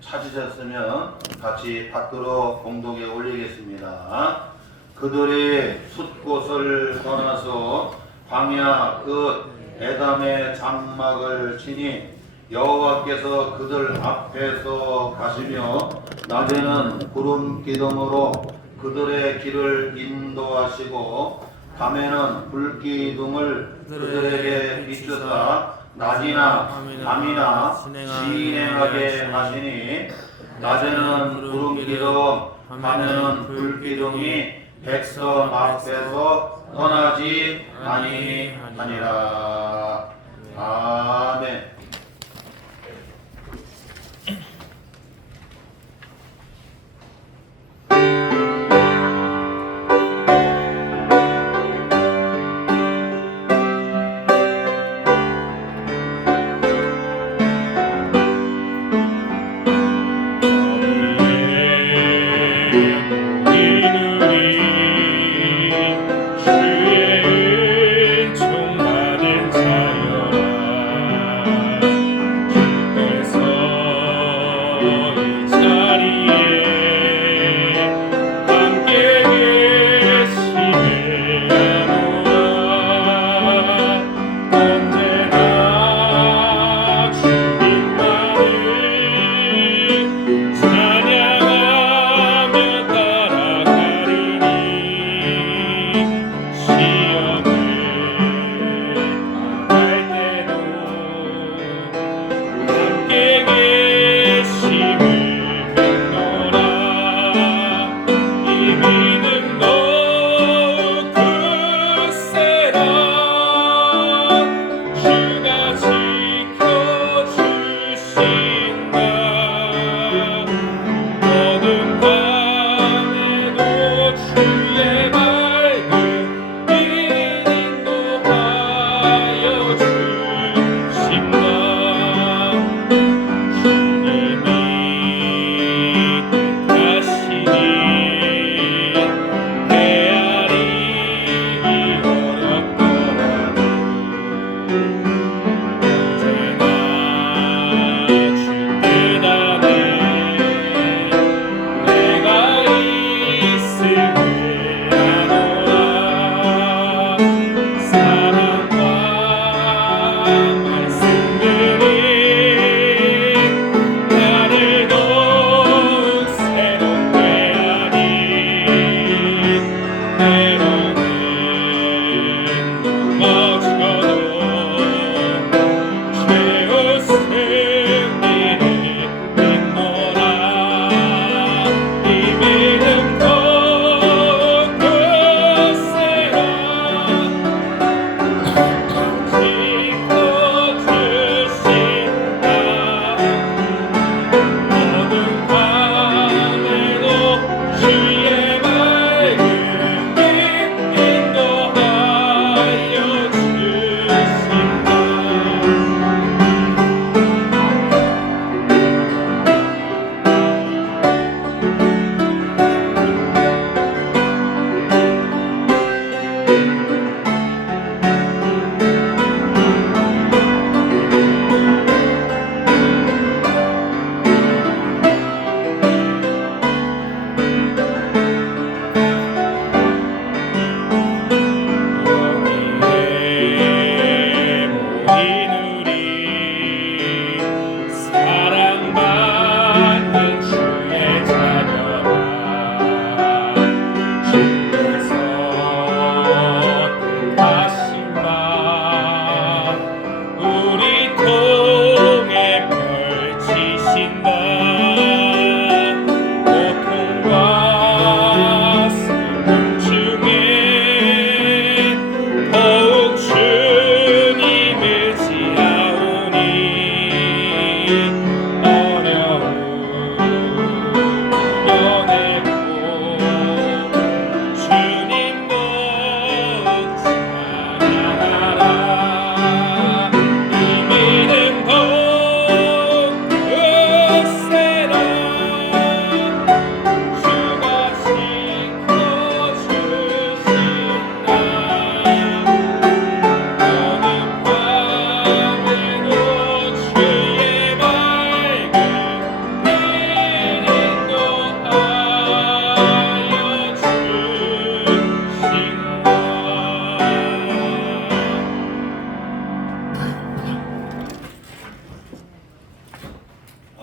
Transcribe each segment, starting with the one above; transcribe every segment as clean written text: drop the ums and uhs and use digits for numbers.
찾으셨으면 같이 받들어 공동에 올리겠습니다. 그들이 숫곳을 떠나서 광야 끝 에담의 장막을 치니 여호와께서 그들 앞에서 가시며 낮에는 구름 기둥으로 그들의 길을 인도하시고 밤에는 불기둥을 그들에게 비추사 낮이나 밤이나 시행하게 하시니 낮에는 구름기둥 밤에는 불기둥이 백성 앞에서 떠나지 아니하니라. 아멘.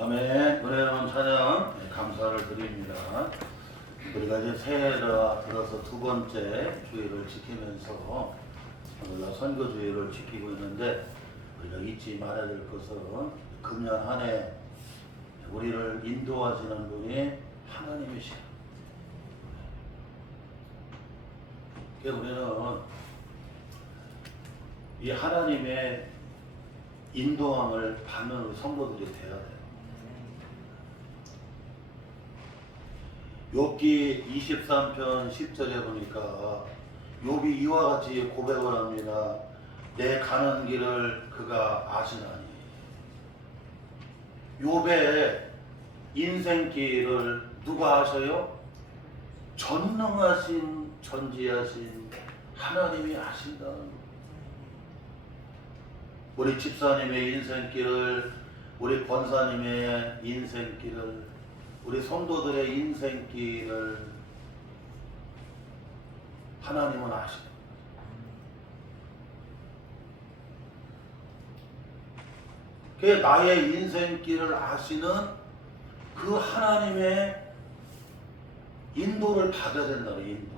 아멘. 은혜로운 찬양 감사를 드립니다. 우리가 이제 새해가 들어서 두 번째 주일을 지키면서 우리가 선교주일을 지키고 있는데 우리가 잊지 말아야 될 것은 금년 한 해 우리를 인도하시는 분이 하나님이시다. 우리는 이 하나님의 인도함을 받는 우리 성도들이 되어야 돼요. 욥기 23편 10절에 보니까 욥이 이와 같이 고백을 합니다. 내 가는 길을 그가 아시나니. 욥의 인생길을 누가 아셔요? 전능하신 전지하신 하나님이 아신다는 거예요. 우리 집사님의 인생길을, 우리 권사님의 인생길을, 우리 성도들의 인생길을 하나님은 아시는 거예요. 그 나의 인생길을 아시는 그 하나님의 인도를 받아야 된다는 인도.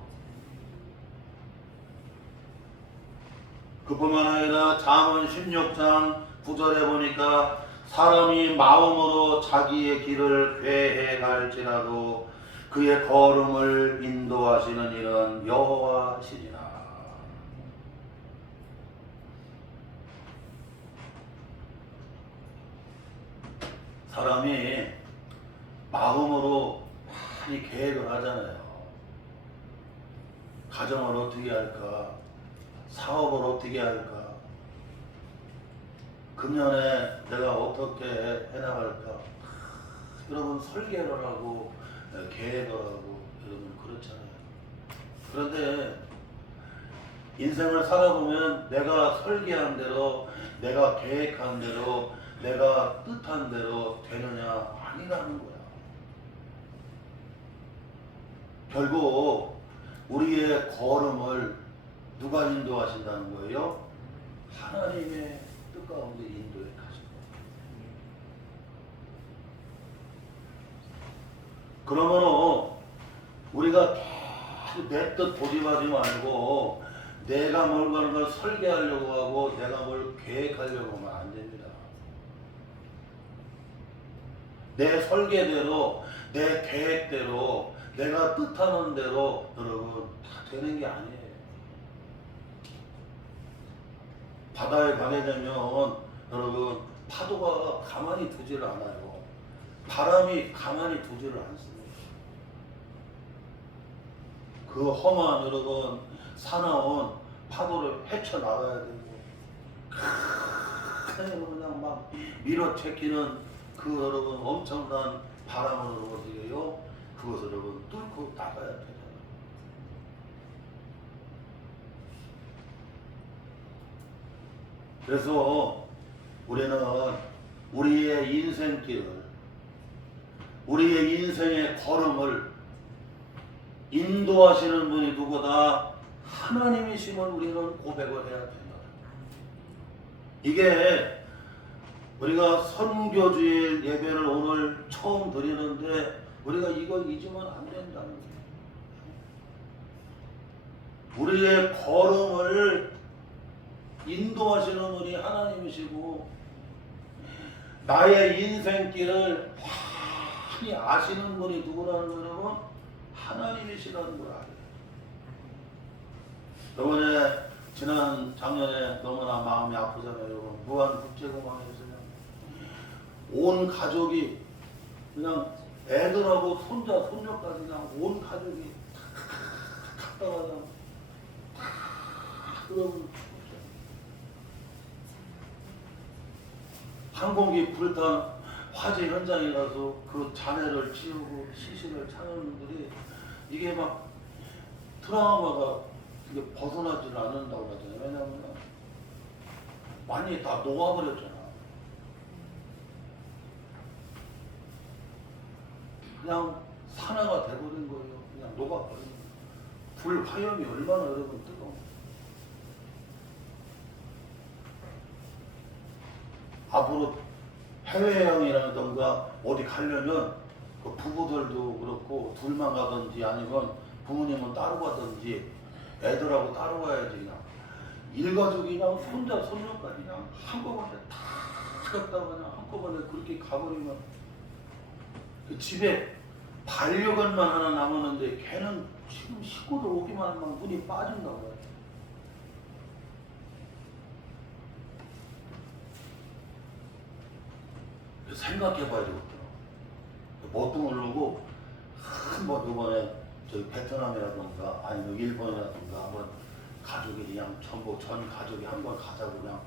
그뿐만 아니라 잠언 16장 9절에 보니까 사람이 마음으로 자기의 길을 꾀해 갈지라도 그의 걸음을 인도하시는 이는 여호와시니라. 사람이 마음으로 많이 계획을 하잖아요. 가정을 어떻게 할까? 사업을 어떻게 할까? 금년에 내가 어떻게 해나갈까? 여러분 설계를 하고 계획을 하고 여러분 그렇잖아요. 그런데 인생을 살아보면 내가 설계한 대로, 내가 계획한 대로, 내가 뜻한 대로 되느냐 아니라는 거야. 결국 우리의 걸음을 누가 인도하신다는 거예요? 하나님의 뜻 가운데 인도해 가신다. 그러므로 우리가 내 뜻 고집하지 말고 내가 뭘 가는 걸 설계하려고 하고 내가 뭘 계획하려고 하면 안 됩니다. 내 설계대로, 내 계획대로, 내가 뜻하는 대로 여러분 다 되는 게 아니에요. 바다에 가게 되면 여러분 파도가 가만히 두지를 않아요. 바람이 가만히 두지를 않습니다. 그 험한 여러분 사나운 파도를 헤쳐나가야 되고 그냥 막 밀어채키는 그 여러분 엄청난 바람으로 어떻게 해요? 그것을 여러분 뚫고 나가야 되잖아요. 그래서 우리는 우리의 인생길을, 우리의 인생의 걸음을 인도하시는 분이 누구다? 하나님이심을 우리는 고백을 해야 된다. 이게 우리가 선교주일 예배를 오늘 처음 드리는데 우리가 이걸 잊으면 안 된다는 거예요. 우리의 걸음을 인도하시는 분이 하나님이시고 나의 인생길을 많이 아시는 분이 누구라는 거는 하나님이시라는 걸 알아요. 이번에 작년에 너무나 마음이 아프잖아요. 여러분. 무한국제공항에서 온 가족이 그냥 애들하고 손자, 손녀까지 그냥 온 가족이 갔다가 그냥 여러분 항공기 불탄 화재 현장에 가서 그 잔해를 치우고 시신을 찾는 분들이 이게 막 트라우마가 이게 벗어나지를 않는다고 하잖아요. 왜냐하면 많이 다 녹아버렸잖아. 그냥 산화가 돼버린 거예요. 그냥 녹아버린 거예요. 불 화염이 얼마나 여러분 뜨거워. 앞으로 해외여행이라던가 어디 가려면 그 부부들도 그렇고 둘만 가든지 아니면 부모님은 따로 가든지 애들하고 따로 가야지 그냥 일가족이 그냥 손자 손녀까지 그냥 한꺼번에 다 갔다가 그냥 한꺼번에 그렇게 가버리면 그 집에 반려견만 하나 남았는데 걔는 지금 시골에 오기만 하면 눈이 빠진다 고요. 생각해봐야 되거든요. 뭣도 모르고 한번 이번에 저희 베트남이라든가 아니면 일본이라든가 한번 가족이 그냥 전부 전 가족이 한번 가자고 그냥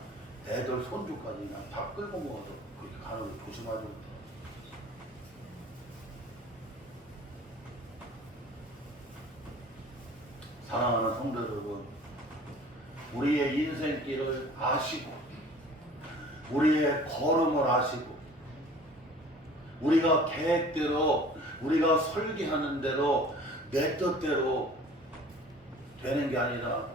애들 손주까지 그냥 다 끌고 먹어서 그렇게 가는 걸 조심하죠. 사랑하는 성도 여러분, 우리의 인생길을 아시고 우리의 걸음을 아시고 우리가 계획대로 우리가 설계하는 대로 내 뜻대로 되는 게 아니라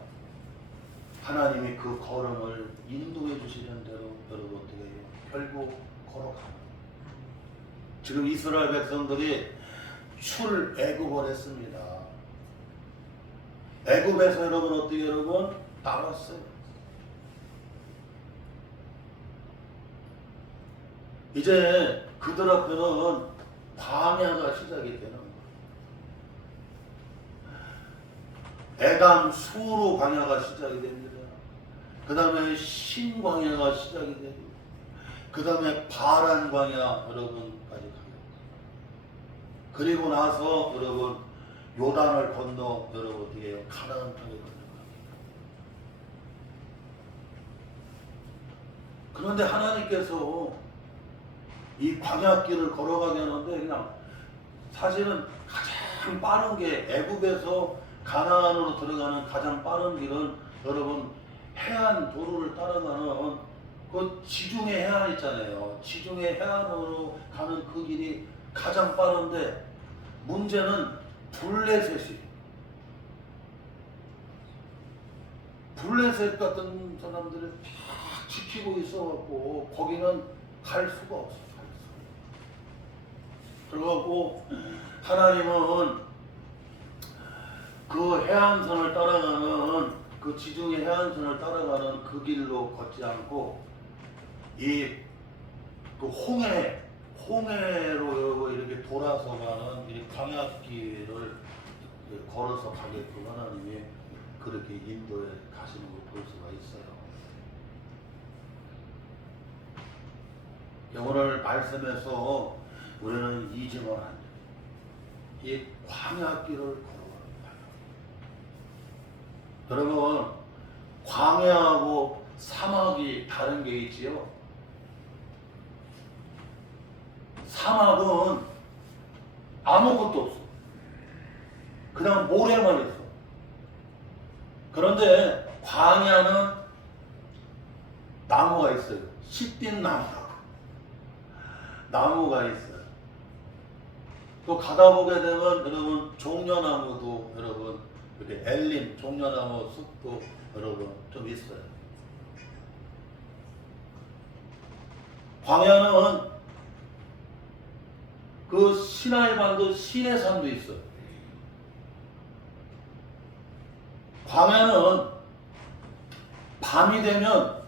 하나님이 그 걸음을 인도해 주시는 대로 여러분 어떻게 해요? 결국 걸어가는. 지금 이스라엘 백성들이 출애굽을 했습니다. 애굽에서 여러분 어떻게 여러분 나왔어요. 이제 그들 앞에는 광야가 시작이 되는 거예요. 에담 수로 광야가 시작이 됩니다. 그 다음에 신광야가 시작이 되고 그 다음에 바란 광야 여러분까지 가요. 그리고 나서 여러분 요단을 건너 여러분 어떻게 해요? 가나안 땅에 건너갑니다. 그런데 하나님께서 이 광야길을 걸어가게 하는데 그냥 사실은 가장 빠른 게 애굽에서 가나안으로 들어가는 가장 빠른 길은 여러분 해안 도로를 따라가는 그 지중해 해안 있잖아요. 지중해 해안으로 가는 그 길이 가장 빠른데 문제는 블레셋 같은 사람들이 다 지키고 있어갖고 거기는 갈 수가 없어. 그래갖고 하나님은 그 해안선을 따라가는 그 지중해 해안선을 따라가는 그 길로 걷지 않고 그 홍해로 이렇게 돌아서 가는 이 광야길을 걸어서 가게끔 하나님이 그렇게 인도에 가시는 걸 볼 수가 있어요. 오늘 말씀에서 우리는 잊으면 안 돼. 이 광야길을 걸어가는 거예요. 여러분, 광야하고 사막이 다른 게 있지요. 사막은 아무것도 없어. 그냥 모래만 있어. 그런데 광야는 나무가 있어요. 시띠 나무가 있어요. 또 가다 보게 되면 여러분 종려나무도 여러분 이렇게 엘림 종려나무 숲도 여러분 좀 있어요. 광야는 그 시나이반도 시내산도 있어요. 광야는 밤이 되면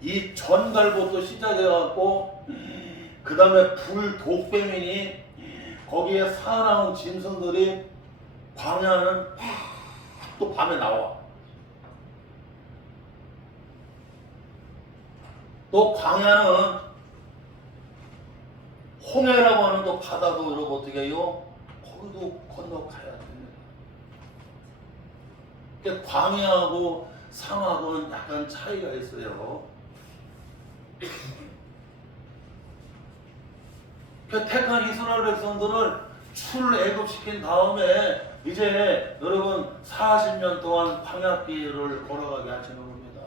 이 전갈부터 시작해갖고 그 다음에 불 독배민이 거기에 사나운 짐승들이 광야는 또 밤에 나와. 또 광야는 홍해라고 하는 또 바다도 여러분 어떻게 해요? 거기도 건너가야 됩니다. 그러니까 광야하고 사막은 약간 차이가 있어요. 그 택한 이스라엘 백성들을 출애굽시킨 다음에 이제 여러분 40년 동안 광야길을 걸어가게 하시는 겁니다.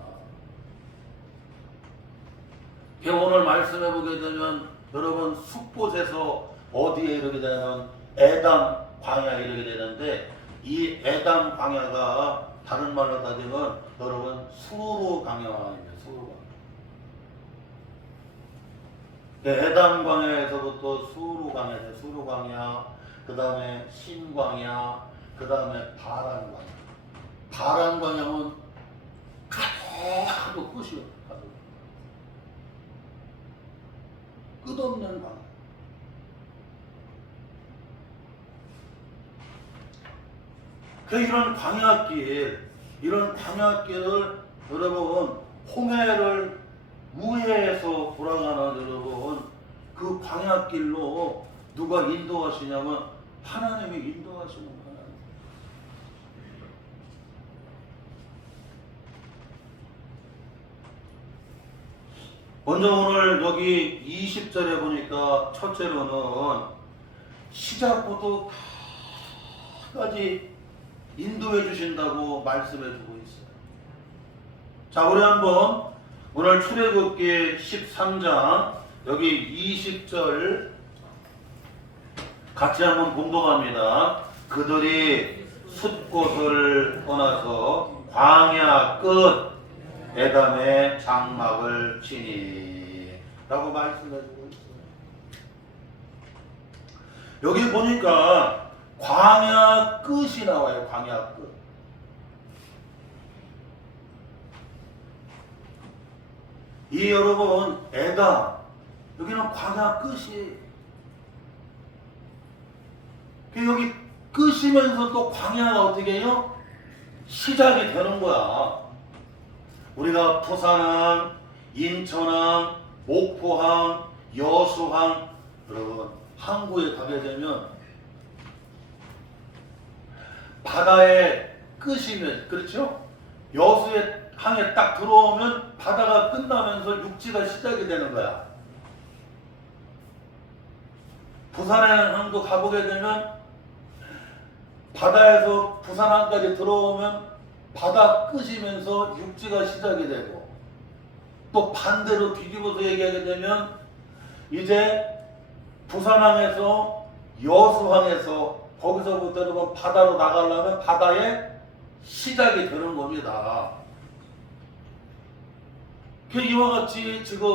오늘 말씀해 보게 되면 여러분 숲곳에서 어디에 이르게 되면 에담 광야에 이르게 되는데 이 에담 광야가 다른 말로 따지면 여러분 수르 광야입니다. 수르 광야. 해담광야에서부터 수루광야, 수루광야, 그 다음에 신광야, 그 다음에 바란광야. 바란광야는 가도 끝이 없어. 끝없는 광야. 이런 광야길, 이런 광야길을 여러분 홍해를 우회해서 돌아가는 여러분 그 광야길로 누가 인도하시냐면 하나님이 인도하시는 거예요. 먼저 오늘 여기 20절에 보니까 첫째로는 시작부터 끝까지 인도해 주신다고 말씀해 주고 있어요. 자, 우리 한번 오늘 출애굽기 13장 여기 20절 같이 한번 봉독합니다. 그들이 숫곳을 떠나서 광야 끝 에담에 장막을 치니 라고 말씀해주고 있어요. 여기 보니까 광야 끝이 나와요. 광야 끝. 이 여러분 에담 여기는 광야 끝이 여기 끝이면서 또 광야가 어떻게 해요? 시작이 되는 거야. 우리가 부산항, 인천항, 목포항, 여수항 여러분 항구에 가게 되면 바다의 끝이면 그렇죠? 여수의 항에 딱 들어오면 바다가 끝나면서 육지가 시작이 되는 거야. 부산의 항도 가보게 되면 바다에서 부산항까지 들어오면 바다 끝이면서 육지가 시작이 되고 또 반대로 뒤집어서 얘기하게 되면 이제 부산항에서 여수항에서 거기서부터 여러분 바다로 나가려면 바다의 시작이 되는 겁니다. 이와 같이 지금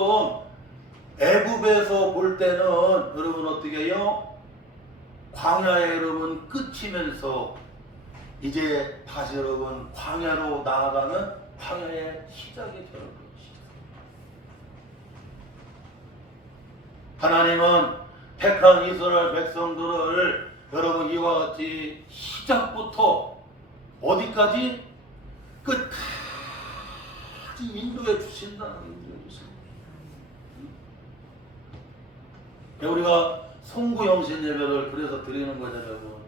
애굽에서 볼 때는 여러분 어떻게 해요? 광야에 여러분 끝이면서 이제 다시 여러분 광야로 나아가는 광야의 시작이 되는 것이죠. 하나님은 택한 이스라엘 백성들을 여러분 이와 같이 시작부터 어디까지? 끝까지 인도해 주신다는 인도해 주신다. 우리가 송구영신 예배를 그래서 드리는 거죠, 여러분.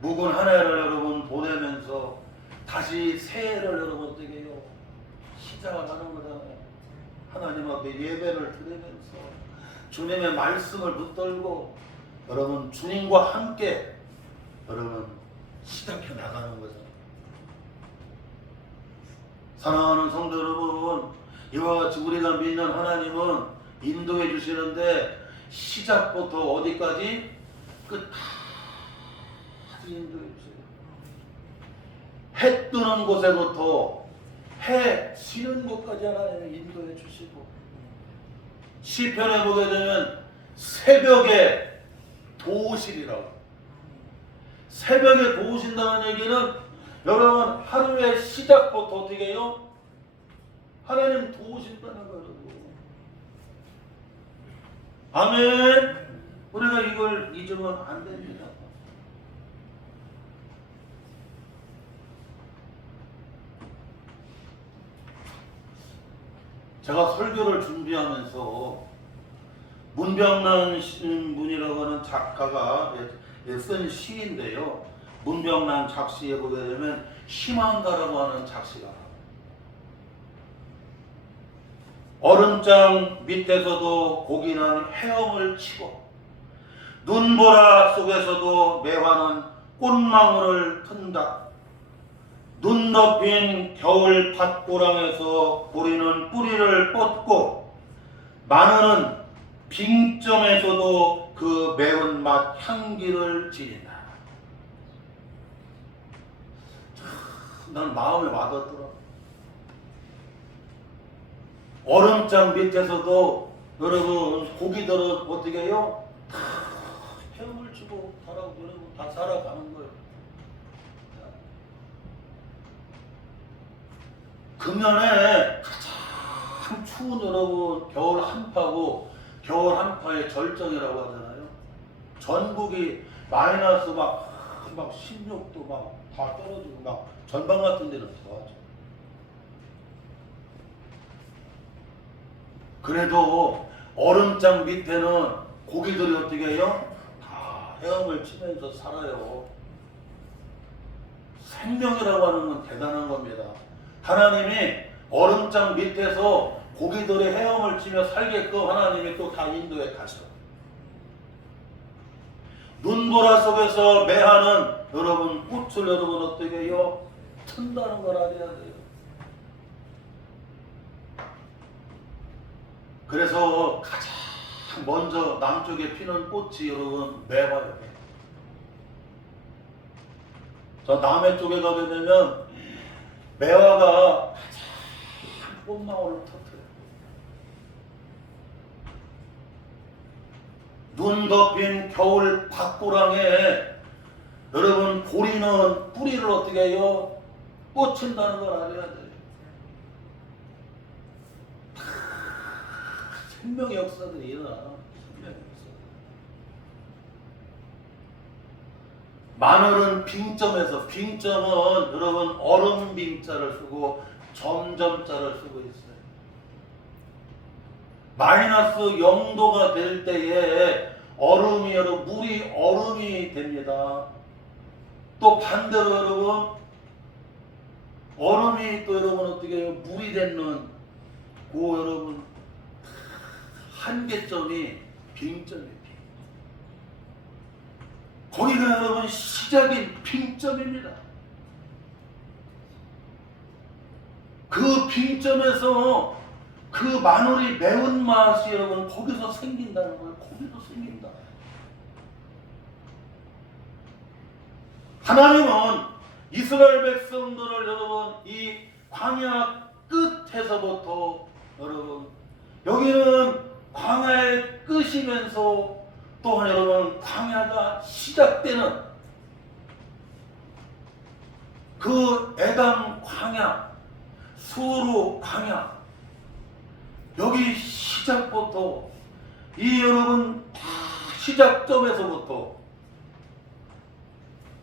묵은 한 해를 여러분 보내면서 다시 새해를 여러분 어떻게 해요? 시작을 하는 거잖아요. 하나님 앞에 예배를 드리면서 주님의 말씀을 붙들고 여러분 주님과 함께 여러분 시작해 나가는 거잖아요. 사랑하는 성도 여러분, 이와 같이 우리가 믿는 하나님은 인도해 주시는데 시작부터 어디까지? 끝까지 인도해 주세요. 해 뜨는 곳에부터 해 지는 곳까지 하나님이 인도해 주시고 시편에 보게 되면 새벽에 도우시리라고. 새벽에 도우신다는 얘기는 여러분 하루의 시작부터 어떻게 해요? 하나님 도우신다는 거예요. 아멘. 우리가 이걸 잊으면 안 됩니다. 제가 설교를 준비하면서 문병란 분이라고 하는 작가가 쓴 시인데요. 문병란 작시에 보게 되면 희망가라고 하는 작시가 얼음장 밑에서도 고기는 헤엄을 치고 눈보라 속에서도 매화는 꽃망울을 튼다. 눈 덮인 겨울 밭고랑에서 보리는 뿌리를 뻗고 마늘은 빙점에서도 그 매운맛 향기를 지닌다. 난 마음에 와닿더라. 얼음장 밑에서도 여러분 고기들은 어떻게 해요? 다 헤엄을 치고 살아가고 여러분 다 살아가는 거예요. 금년에 가장 추운 여러분 겨울 한파고 겨울 한파의 절정이라고 하잖아요. 전국이 마이너스 막 16도 막 다 떨어지고 막 전방 같은 데는 더하죠. 그래도 얼음장 밑에는 고기들이 어떻게 해요? 다 헤엄을 치면서 살아요. 생명이라고 하는 건 대단한 겁니다. 하나님이 얼음장 밑에서 고기들이 헤엄을 치며 살게끔 하나님이 또 다 인도에 가셔. 눈보라 속에서 매하는 여러분 꽃을 여러분 어떻게 해요? 튼다는 걸 알아야 돼요. 그래서 가장 먼저 남쪽에 피는 꽃이 여러분 매화예요. 저 남해 쪽에 가게 되면 매화가 가장 꽃망울을 터뜨려요. 눈 덮인 겨울 밭고랑에 여러분 보리는 뿌리를 어떻게 해요? 꽂힌다는 걸 알아야 돼요. 생명의 역사들이 일어나. 생명의 역사. 마늘은 빙점에서 빙점은 여러분 얼음 빙자를 쓰고 점점자를 쓰고 있어요. 마이너스 0도가 될 때에 얼음이 여러분 물이 얼음이 됩니다. 또 반대로 여러분 얼음이 또 여러분 어떻게 해요? 물이 되는 그 여러분 한계점이 빙점이에요. 거기가 여러분 시작인 빙점입니다. 그 빙점에서 그 마늘이 매운맛이 여러분 거기서 생긴다는 거예요. 거기서 생긴다. 하나님은 이스라엘 백성들을 여러분 이 광야 끝에서부터 여러분 여기는 광야의 끝이면서 또한 여러분 광야가 시작되는 그 에담 광야, 수르 광야 여기 시작부터 이 여러분 시작점에서부터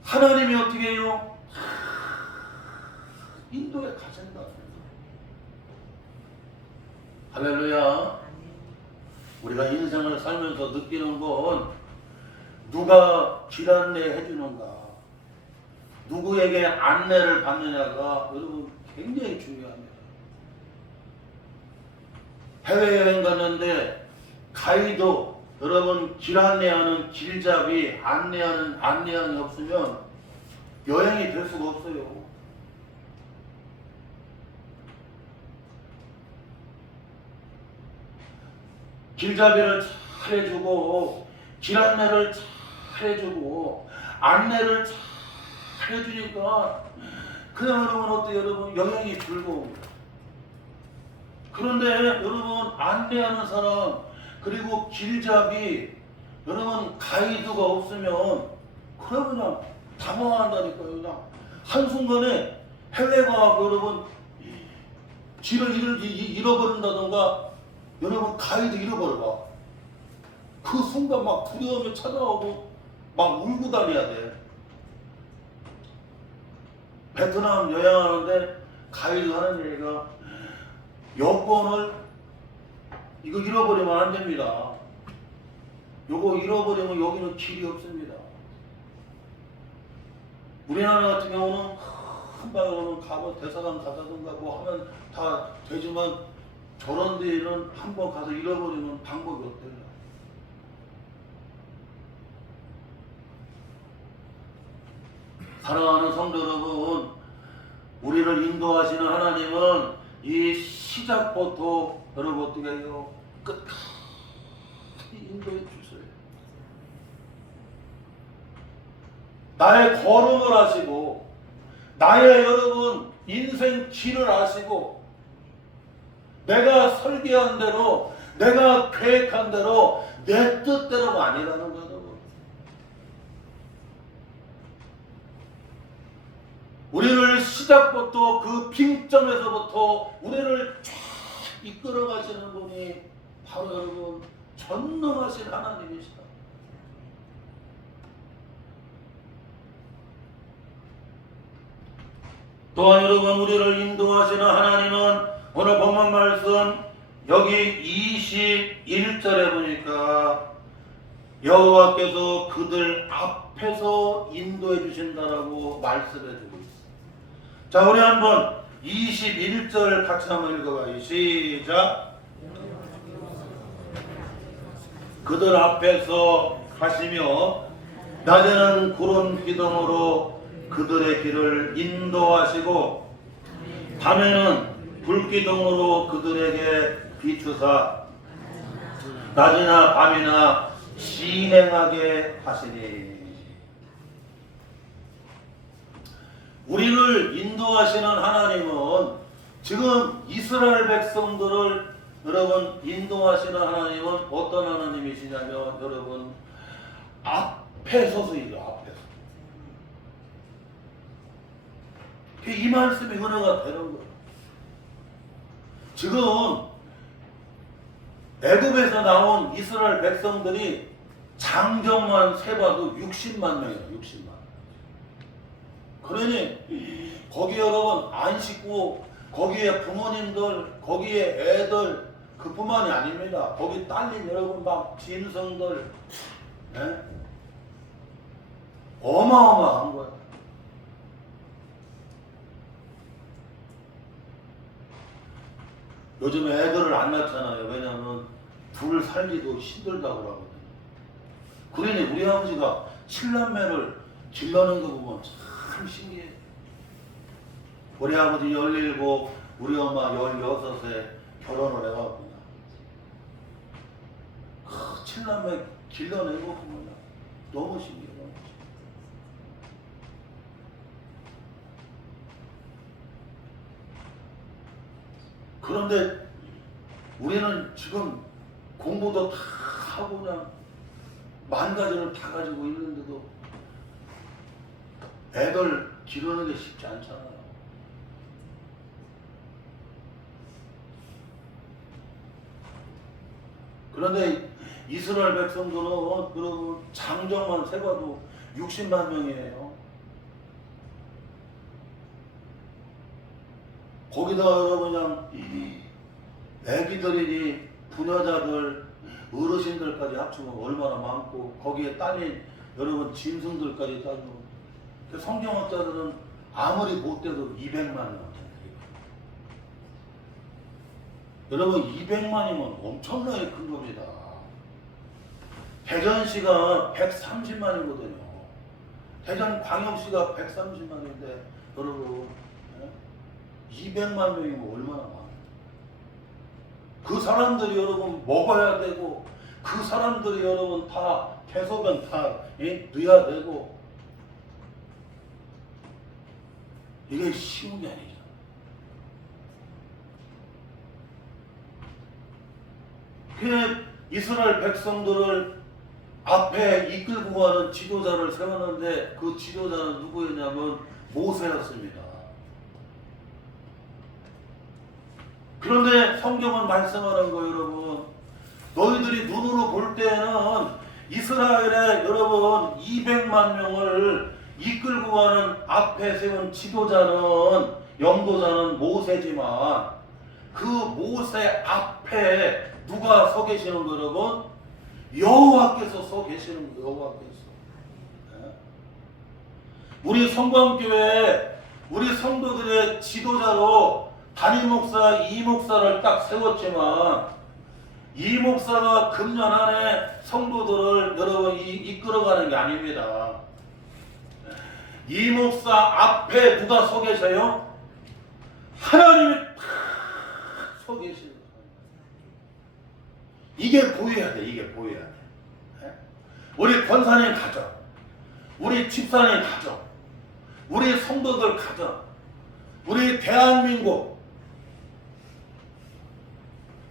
하나님이 어떻게 해요? 인도에 가신다. 할렐루야. 우리가 인생을 살면서 느끼는 건 누가 길 안내해 주는가, 누구에게 안내를 받느냐가 여러분 굉장히 중요합니다. 해외여행 갔는데 가이드 여러분 길 안내하는 길잡이 안내양이 없으면 여행이 될 수가 없어요. 길잡이를 잘 해주고 길 안내를 잘 해주고 안내를 잘 해주니까 그냥 여러분 어때요? 여러분 여행이 즐거웁니다. 그런데 여러분 안내하는 사람 그리고 길잡이 여러분 가이드가 없으면 그냥 당황한다니까요. 그냥 한순간에 해외가 여러분 길을 잃어버린다던가 여러분 가이드 잃어버려봐. 그 순간 막 두려움이 찾아오고 막 울고 다녀야 돼. 베트남 여행하는데 가이드 하는 얘기가 여권을 이거 잃어버리면 안 됩니다. 요거 잃어버리면 여기는 길이 없습니다. 우리나라 같은 경우는 한방으로는 가고 대사관 가자든가 뭐 하면 다 되지만 저런 데는 한번 가서 잃어버리면 방법이 없대요. 사랑하는 성도 여러분, 우리를 인도하시는 하나님은 이 시작부터 여러분 어떻게 해요? 끝까지 인도해 주세요. 나의 걸음을 아시고 나의 여러분 인생 길을 아시고 내가 설계한 대로 내가 계획한 대로 내 뜻대로가 아니라는 거예요. 우리를 시작부터 그 빙점에서부터 우리를 쫙 이끌어 가시는 분이 바로 여러분 전능하신 하나님이시다. 또한 여러분 우리를 인도하시는 하나님은 오늘 본문 말씀 여기 21절에 보니까 여호와께서 그들 앞에서 인도해 주신다라고 말씀해 주고 있어요. 자, 우리 한번 21절 같이 한번 읽어봐요. 시작. 그들 앞에서 가시며 낮에는 구름 기둥으로 그들의 길을 인도하시고 밤에는 불기둥으로 그들에게 비추사 낮이나 밤이나 시행하게 하시니. 우리를 인도하시는 하나님은 지금 이스라엘 백성들을 여러분 인도하시는 하나님은 어떤 하나님이시냐면 여러분 앞에 서서 이거 앞에서 이 말씀이 은혜가 되는 거예요. 지금 애굽에서 나온 이스라엘 백성들이 장정만 세봐도 60만 명이에요. 60만. 그러니 거기 여러분 안 씻고 거기에 부모님들, 거기에 애들 그뿐만이 아닙니다. 거기 딸린 여러분 막 짐승들, 네? 어마어마한 거예요. 요즘에 애들을 안 낳잖아요. 왜냐하면 둘 살기도 힘들다고 하거든요. 그러니 우리 아버지가 7남매를 길러낸 거 보면 참 신기해요. 우리 아버지 17, 우리 엄마 16에 결혼을 해갖고 7남매 길러낸 거 보면 너무 신기해요. 그런데 우리는 지금 공부도 다 하고 그냥 만 가지를 다 가지고 있는데도 애들 기르는 게 쉽지 않잖아요. 그런데 이스라엘 백성들은 여러분 장정만 세봐도 60만 명이에요. 거기다 여러분 그냥 애기들이니 부녀자들 어르신들까지 합치면 얼마나 많고 거기에 딸린 여러분 짐승들까지 따지고 성경학자들은 아무리 못돼도 200만 명. 여러분 200만이면 엄청나게 큰 겁니다. 대전시가 130만이거든요. 대전 광역시가 130만인데 여러분 200만 명이면 얼마나 많아요. 그 사람들이 여러분 먹어야 되고 그 사람들이 여러분 다 대소변 다 넣어야 되고 이게 쉬운 게 아니죠. 그 이스라엘 백성들을 앞에 이끌고 가는 지도자를 세웠는데 그 지도자는 누구였냐면 모세였습니다. 그런데 성경은 말씀하는 거 여러분 너희들이 눈으로 볼 때는 이스라엘의 여러분 200만 명을 이끌고 가는 앞에 세운 지도자는 영도자는 모세지만 그 모세 앞에 누가 서 계시는 거 여러분? 여호와께서 서 계시는 거 여호와께서. 네? 우리 성광교회 우리 성도들의 지도자로 담임 목사 이 목사를 딱 세웠지만 이 목사가 금년 안에 성도들을 여러분 이끌어가는 게 아닙니다. 이 목사 앞에 누가 서 계세요? 하나님이 탁 서 계시는 거예요. 이게 보여야 돼. 이게 보여야 돼. 우리 권사님 가정, 우리 집사님 가정, 우리 성도들 가정, 우리 대한민국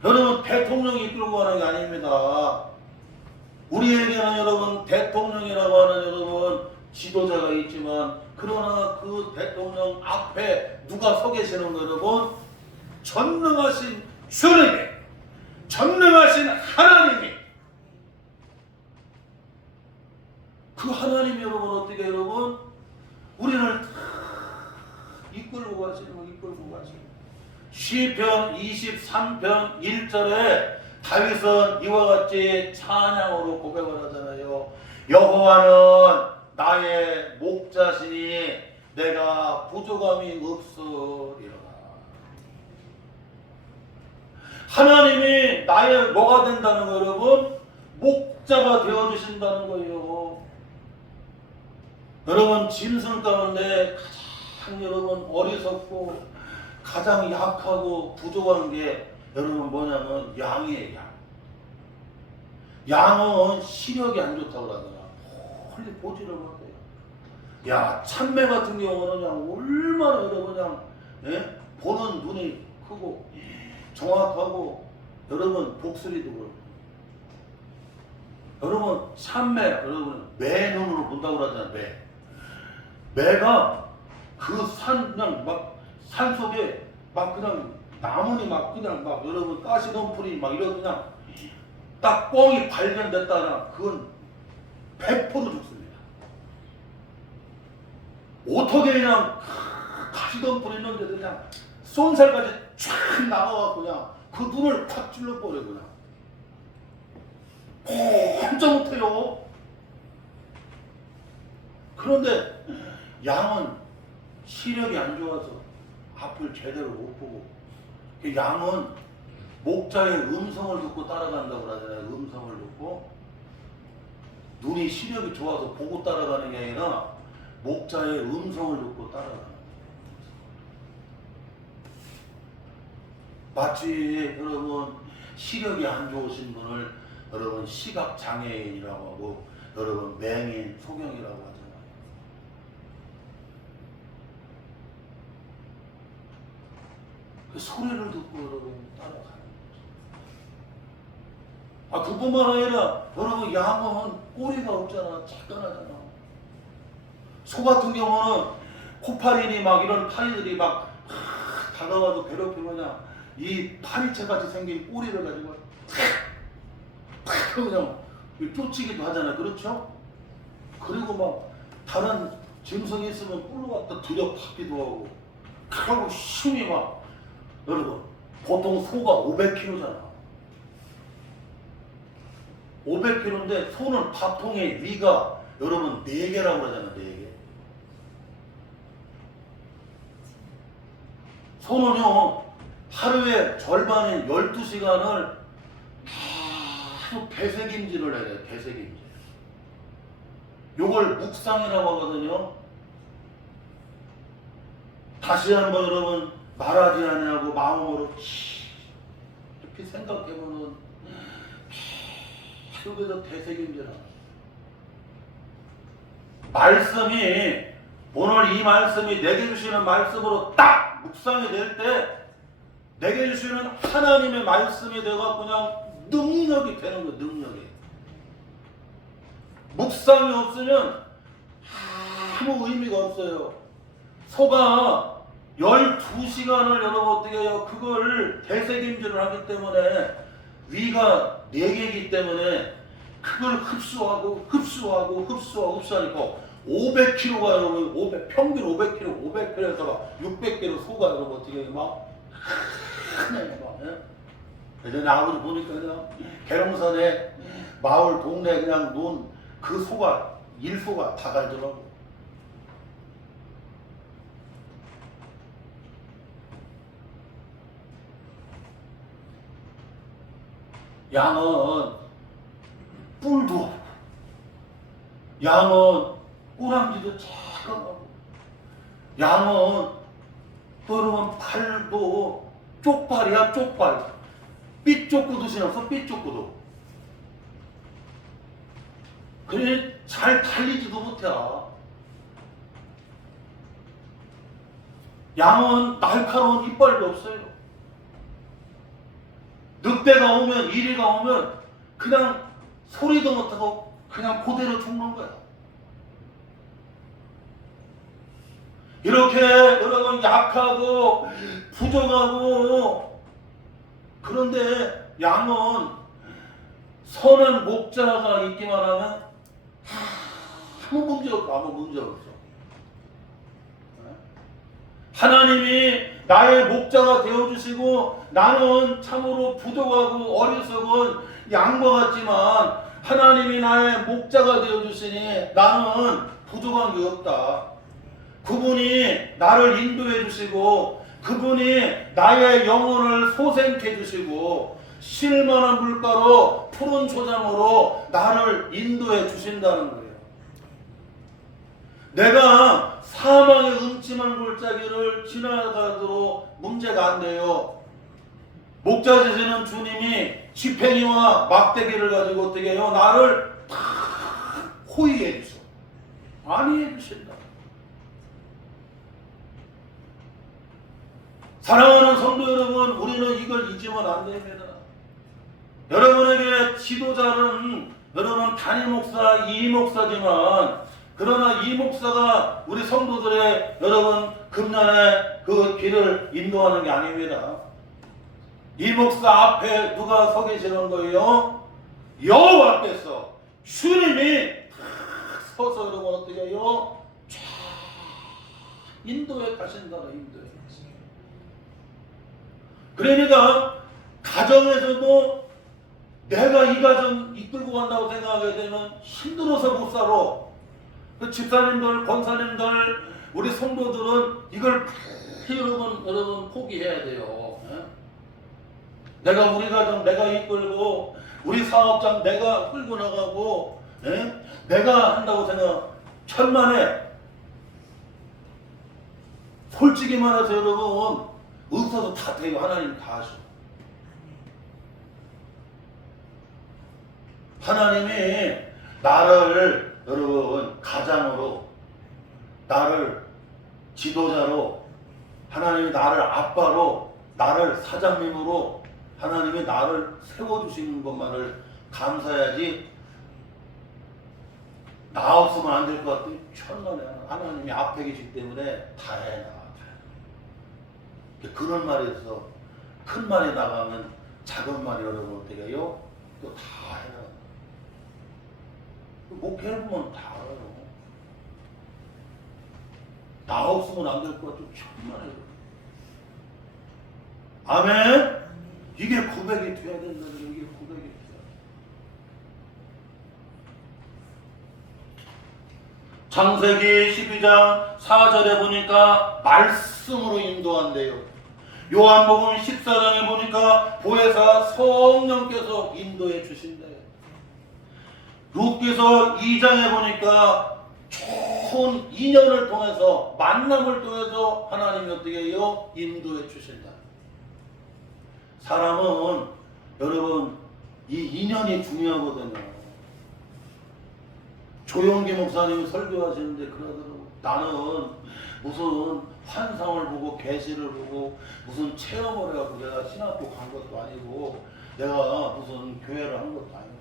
여러분 대통령이 이끌고 가는 게 아닙니다. 우리에게는 여러분 대통령이라고 하는 여러분 지도자가 있지만 그러나 그 대통령 앞에 누가 서 계시는 거 여러분? 전능하신 주님이, 전능하신 하나님이, 그 하나님이 여러분 어떻게 여러분 우리를 이끌고 가시는 거, 이끌고 가시는 거. 시편 23편 1절에 다윗은 이와 같이 찬양으로 고백을 하잖아요. 여호와는 나의 목자시니 내가 부족함이 없으리라. 하나님이 나의 뭐가 된다는 거 여러분? 목자가 되어주신다는 거예요. 여러분 짐승 가운데 가장 여러분 어리석고 가장 약하고 부족한 게 여러분 뭐냐면 양이에요. 양은 시력이 안 좋다고 그러더라. 멀리 보지를 못해요. 야, 참매 같은 경우는 그냥 얼마나 여러분 그냥 보는 눈이 크고 정확하고 여러분 복수리도 그렇고 여러분 참매 여러분 매 눈으로 본다고 그러잖아요. 매가 그 그냥 막 산속에 막 그냥 나무니 막 그냥 막 여러분 가시덤불이 막 이런 그냥 딱 뻥이 발견됐다라 그건 100% 죽습니다. 어떻게 그냥 가시덤불 있는데 그냥 쏜살까지 쫙 나와갖고 그냥 그 눈을 탁 찔러버려 그냥 꼼짝 못해요. 그런데 양은 시력이 안 좋아서 앞을 제대로 못 보고 양은 목자의 음성을 듣고 따라간다고 그러잖아요. 음성을 듣고 눈이 시력이 좋아서 보고 따라가는 게 아니라 목자의 음성을 듣고 따라가는 거예요. 마치 여러분 시력이 안 좋으신 분을 여러분 시각장애인이라고 하고 여러분 맹인, 소경이라고 하잖아요. 그 소리를 듣고 여러분 따라가는 거죠. 그뿐만 아니라 여러분 양은 꼬리가 없잖아. 작가나잖아. 소 같은 경우는 코파리니 막 이런 파리들이 막 다가와서 괴롭히면 이 파리채 같이 생긴 꼬리를 가지고 그냥 쫓기기도 하잖아. 그렇죠? 그리고 막 다른 짐승이 있으면 뿔로 갖다 들여받기도 하고 하고 힘이 막 여러분 보통 소가 500kg잖아. 500kg인데 소는 밥통에 위가 여러분 4개라고 그러잖아. 4개. 소는요 하루에 절반인 12시간을 계속 되새김질을 해야 돼요. 되새김질. 요걸 묵상이라고 하거든요. 다시 한번 여러분 말하지 않냐고 마음으로 이렇게 생각해보면 계속해서 되새김질하는 말씀이 오늘 이 말씀이 내게 주시는 말씀으로 딱 묵상이 될 때 내게 주시는 하나님의 말씀이 내가 그냥 능력이 되는 거예요. 능력이. 묵상이 없으면 아무 의미가 없어요. 소가 12시간을 여러분 어떻게 해요? 그걸 되새김질을 하기 때문에 위가 4개이기 때문에 그걸 흡수하니까 500kg가 여러분 평균 500kg에서 600kg 소가 여러분 어떻게 해요? 막 크네 막. 예전에 아버지 보니까 그냥 계룡산에 마을 동네 그냥 논 그 소가 일소가 다 갈더라고. 양은 뿔도 없고 양은 꼬랑지도 작아가고 양은 또 여러분 팔도 쪽발이야. 쪽발. 삐쪽구도 신었어. 삐쪽구도. 그래 잘 달리지도 못해. 양은 날카로운 이빨도 없어요. 늑대가 오면 이리가 오면 그냥 소리도 못하고 그냥 그대로 죽는 거야. 이렇게 여러분 약하고 부족하고 그런데 양은 선한 목자가 있기만 하면 아무 문제 없고 아무 문제 없어. 하나님이 나의 목자가 되어주시고 나는 참으로 부족하고 어리석은 양과 같지만 하나님이 나의 목자가 되어주시니 나는 부족한 게 없다. 그분이 나를 인도해 주시고 그분이 나의 영혼을 소생케 주시고 쉴만한 물가로 푸른 초장으로 나를 인도해 주신다는 거예요. 내가 사망의 음침한 골짜기를 지나가도록 문제가 안 돼요. 목자 되시는 주님이 지팽이와 막대기를 가지고 어떻게 해요? 나를 다 호위해 주셔. 많이 해 주신다. 사랑하는 성도 여러분, 우리는 이걸 잊으면 안 됩니다. 여러분에게 지도자는 여러분 담임 목사, 이 목사지만 그러나 이 목사가 우리 성도들의 여러분 금년에 그 길을 인도하는 게 아닙니다. 이 목사 앞에 누가 서 계시는 거예요? 여호와께서 주님이 서서 여러분 어떻게 해요? 쫙 인도에 가신다는 인도에 가신다. 그러니까 가정에서도 내가 이 가정 이끌고 간다고 생각하게 되면 힘들어서 못 살아. 그 집사님들, 권사님들, 우리 성도들은 이걸 여러분 포기해야 돼요. 내가 우리 가정 내가 이끌고 우리 사업장 내가 끌고 나가고 내가 한다고 생각 천만에 솔직히 말해서 여러분 없어도 다 돼요. 하나님 다 하셔. 하나님이 나를 여러분 가장으로 나를 지도자로 하나님이 나를 아빠로 나를 사장님으로 하나님이 나를 세워주시는 것만을 감사해야지 나 없으면 안 될 것 같더니 천만에 하나님이 앞에 계시기 때문에 다 해나 그런 말이 있어. 큰 말이 나가면 작은 말이 여러분 어떻게 해요? 또 다 해나 목회해보면 다 알아요. 나 없으면 안 될 것 같아. 천만에 아멘? 이게 고백이 돼야 된다는 거예요. 이게 고백이 돼야 돼. 창세기 12장 4절에 보니까 말씀으로 인도한대요. 요한복음 14장에 보니까 보혜사 성령께서 인도해 주신대요. 룻기서 2장에 보니까 좋은 인연을 통해서 만남을 통해서 하나님이 어떻게 해요? 인도해 주신다. 사람은 여러분 이 인연이 중요하거든요. 조용기 목사님이 설교하시는데 그러더라고. 나는 무슨 환상을 보고 계시를 보고 무슨 체험을 해갖고 내가 신학교 간 것도 아니고 내가 무슨 교회를 한 것도 아니고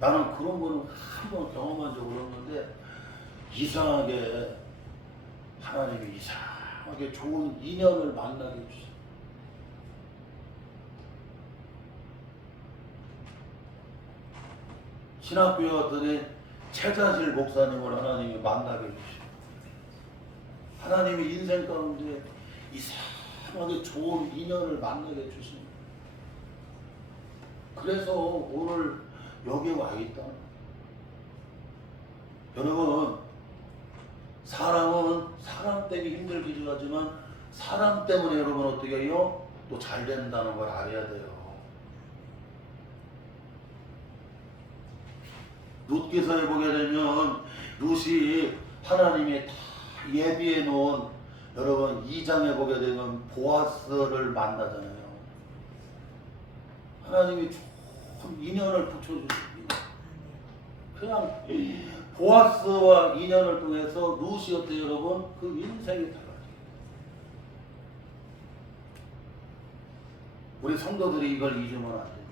나는 그런 거는 한 번 경험한 적이 없는데 이상하게 하나님이 이상하게 좋은 인연을 만나게 해주셨어요. 신학교에 왔더니 최자실 목사님을 하나님이 만나게 해주시고 하나님이 인생 가운데 이상하게 좋은 인연을 만나게 해주시는 그래서 오늘 여기 와 있다. 여러분 사람은 사람 때문에 힘들기도 하지만 사람 때문에 여러분 어떻게 해요? 또 잘 된다는 걸 알아야 돼요. 룻기서에 보게 되면 룻이 하나님이 다 예비해 놓은 여러분 2장에 보게 되면 보아스를 만나잖아요. 하나님이 좋은 인연을 붙여주십니다. 그냥 보아스와 인연을 통해서 룻이 어때요 여러분? 그 인생이 달라져요. 우리 성도들이 이걸 잊으면 안 돼요.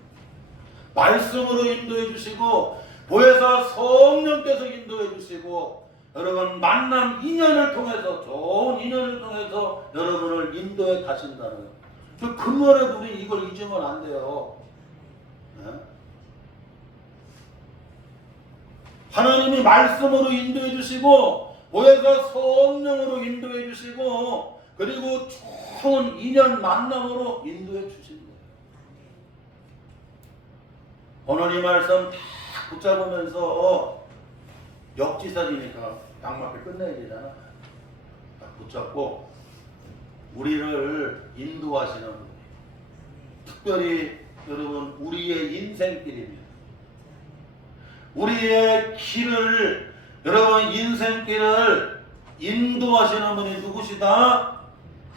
말씀으로 인도해 주시고 보혜사 성령께서 인도해 주시고 여러분 만남 인연을 통해서 좋은 인연을 통해서 여러분을 인도해 가신다는 거예요. 그 근원에도 우리 이걸 잊으면 안 돼요. 네? 하나님이 말씀으로 인도해 주시고 보혜사 성령으로 인도해 주시고 그리고 좋은 인연 만남으로 인도해 주신 거예요. 오늘 이 말씀 다 붙잡으면서 역지사지니까 당막을 끝내야 되잖아. 딱 붙잡고 우리를 인도하시는 분, 특별히 여러분 우리의 인생길입니다. 우리의 길을 여러분 인생길을 인도하시는 분이 누구시다?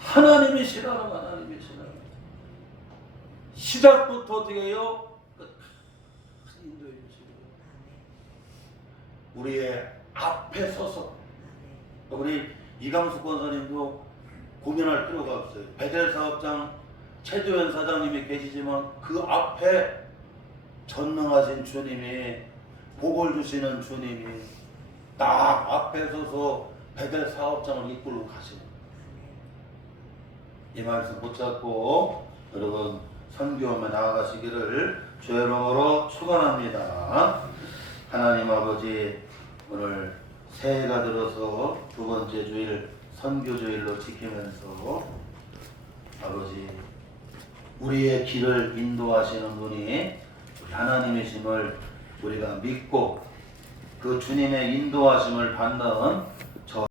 하나님이시라는 하나님이시라는 시작부터 어떻게 해요? 끝까지 인도해 주시고 우리의 앞에 서서 우리 이강숙 권사님도 고민할 필요가 없어요. 베델 사업장 최조현 사장님이 계시지만 그 앞에 전능하신 주님이 복을 주시는 주님이 딱 앞에 서서 베델 사업장을 이끌고 가시는 이 말씀 붙잡고 여러분 선교하며 나아가시기를 주의 이름으로 축원합니다. 하나님 아버지 오늘 새해가 들어서 두 번째 주일 선교주일로 지키면서 아버지 우리의 길을 인도하시는 분이 하나님이심을 우리가 믿고 그 주님의 인도하심을 받는